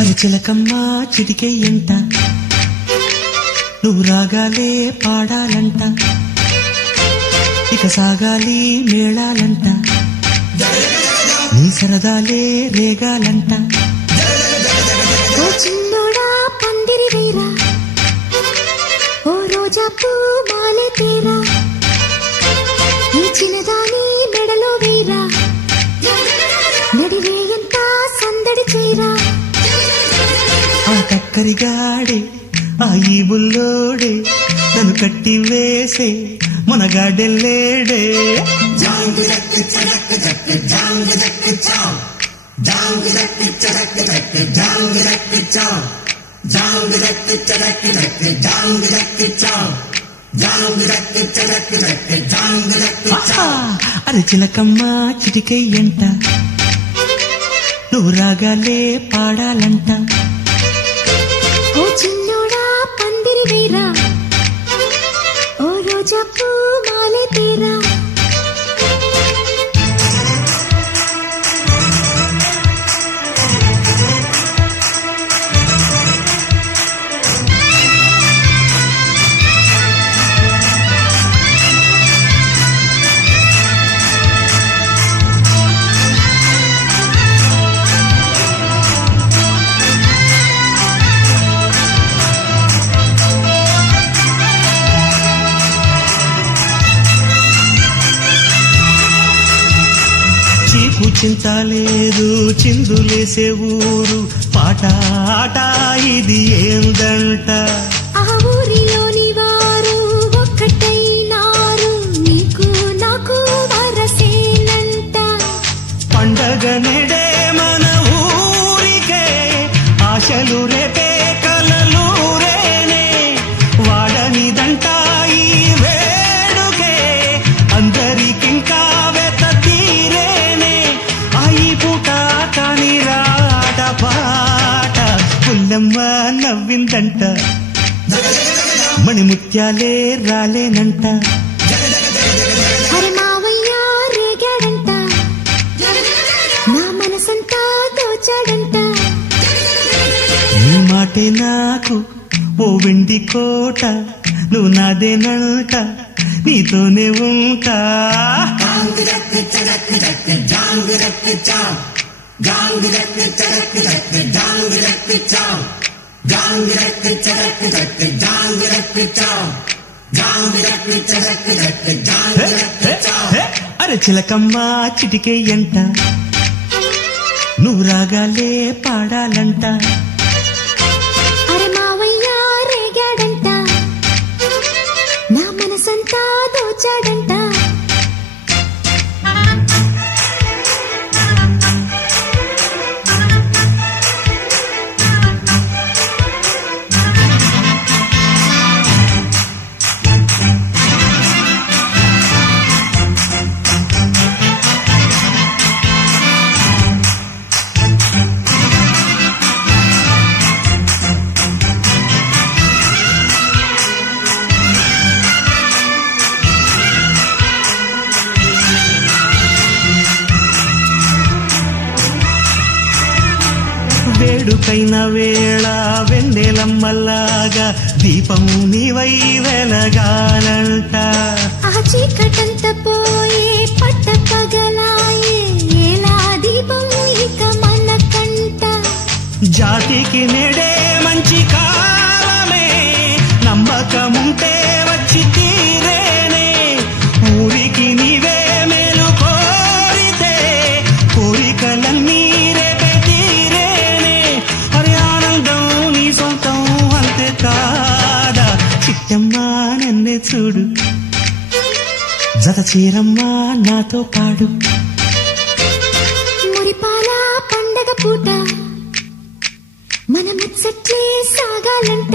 చిలకమ్మ చిటికే ఎంట నువ్వు రాగాలే పాడాలంట ఇక సాగాలి మేళాలంట నీ సరదాలే రేగాలంట ఓ చిన్నోడా పందిరి వేరా ఓ రోజా పూ మాలే తేరా ఈ చిన్నదాని మెడలో వేరా నడివేయంత సందడి చేరా ఆ కక్కరిగాడే ఆ ఈ బుల్లోడే నన్ను కట్టి వేసే మునగాడెల్లేడే అరే చిలకమ్మ చిటికే ఎంట నువ్వు రాగాలే పాడాలంట ఓ చిన్నోడా పందిరి వేరా ఓ రోజా పూ మాలే తేరా చీకు చింత లేదు చిందులేసే ఊరు పాట ఆట ఇది ఏందంట ఆ ఊరిలోని వారు ఒక్కటైనారు నీకు నాకు వరసేనంట పండగ నెడే మన ఊరికే ఆశలు రేపే కలలు రేనే వాడనిదంట ఈ వేడుకే అందరికింకా వెత తీరేనే ఈ పూట కాని రాట పాట పుల్లమ్మ నవ్విందంట మణిముత్యాలే రాలేనంట అరే మావయ్య రేగాడంట నా మనసంతా దోచాడంట నీ మాటే నాకు ఓ వెండి కోట నువ్వు నాదేనంట నీతోనే ఉంటా అరే చిలకమ్మ చిటికే ఎంట నువ్వు రాగాలే పాడాలంట అరే మావయ్య రేగాడంట నా మనసంతా దోచాడంట వేడుకైన వేళ వెన్నెలమ్మలాగా దీపం నీవై వెలగాలంట ఆ చీకటంత పోయే పట్ట పగలాయే ఎలా దీపం ఇక మన కంట జాతికి నేడే మంచి కాలమే నమ్మకముంటే వచ్చి తీరేనే ఊరికి నీవే మేలు కోరితే కోరికలన్నీ రేపే తీరేనే హరి ఆనందం నీ సొంతం అంతే కాదా చిట్టమ్మా నన్నే చూడు జత చీరమ్మా నాతో పాడు మురిపాల పండగ పూట మన ముచ్చట్లే సాగాలంట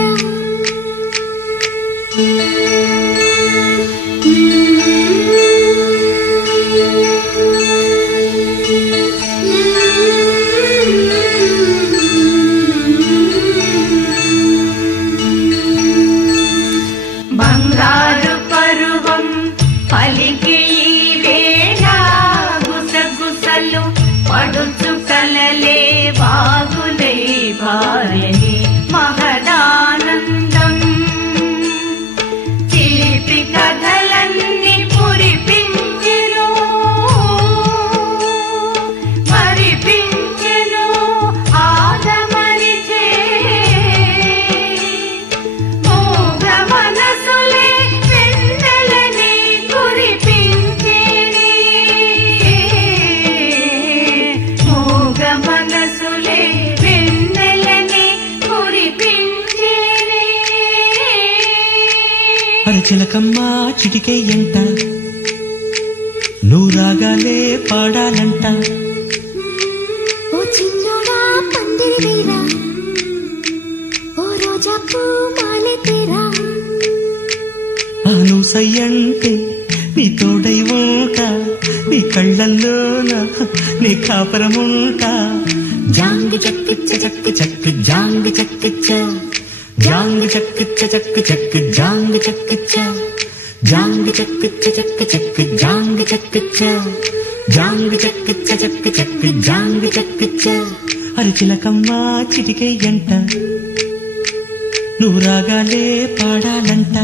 బంగారు పరువం పలికి ఈ వేళ గుసగుసలు పడుచు కలలే బాగులే బా అరిచిలకమ్మ చిటికే ఎంట నువ్వు రాగాలే పాడాలంట ఓ చిన్నోడా పందిరి వేరా ఓ రోజా పూ మాలే తేరా నువ్వు సయ్యంటే నీ తోడై ఉంటా నీ కళ్ళల్లోన నీ కాపరముంటా జాంగ్ చక్కిచ్చ చక్కు చక్కు జాంగ్ చక్కిచ్చ జాంగ్ చక్కిచ్చ చక్కు చక్కు జాంగ్ చక్కిచ్చ జాంగ్ చక్కిచ్చ చక్కు చక్కు జాంగ్ చక్కిచ్చ జాంగ్ చక్కిచ్చ చక్కు చక్కు జాంగ్ చక్కిచ్చ అరిచిలకమ్మ చిటికే ఎంట నువ్వు రాగాలే పాడాలంట